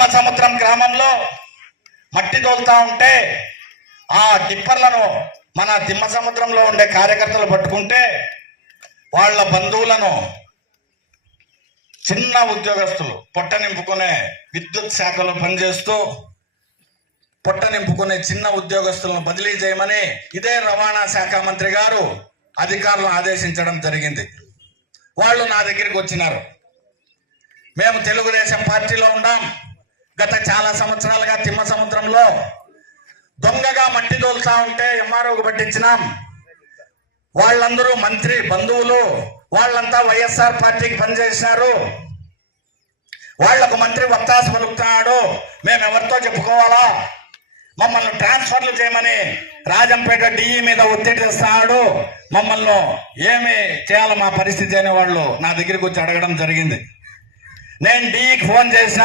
తిమ్మసముద్రం గ్రామంలో మట్టి తోలుతా ఉంటే ఆ టిప్పర్లను మన తిమ్మసముద్రంలో ఉండే కార్యకర్తలు పట్టుకుంటే వాళ్ళ బంధువులను చిన్న ఉద్యోగస్తులు పొట్ట నింపుకునే విద్యుత్ శాఖలో పనిచేస్తూ పొట్ట నింపుకునే చిన్న ఉద్యోగస్తులను బదిలీ చేయమని ఇదే రవాణా శాఖ మంత్రి గారు అధికారులను ఆదేశించడం జరిగింది. వాళ్ళు నా దగ్గరికి వచ్చినారు. మేము తెలుగుదేశం పార్టీలో ఉన్నాం. గత చాలా సంవత్సరాలుగా తిమ్మసముద్రంలో దొంగగా మట్టి తోలుతా ఉంటే ఎంఆర్ఓకు పట్టించినాం. వాళ్ళందరూ మంత్రి బంధువులు, వాళ్ళంతా వైఎస్ఆర్ పార్టీకి పనిచేసినారు. వాళ్లకు మంత్రి వత్తాసు పలుకుతున్నాడు. మేము ఎవరితో చెప్పుకోవాలా? మమ్మల్ని ట్రాన్స్ఫర్లు చేయమని రాజంపేట డిఈ మీద ఒత్తిడి తెస్తున్నాడు. మమ్మల్ని ఏమి చేయాలి మా పరిస్థితి అనే వాళ్ళు నా దగ్గరికి వచ్చి అడగడం జరిగింది. నేను డిఈకి ఫోన్ చేసిన.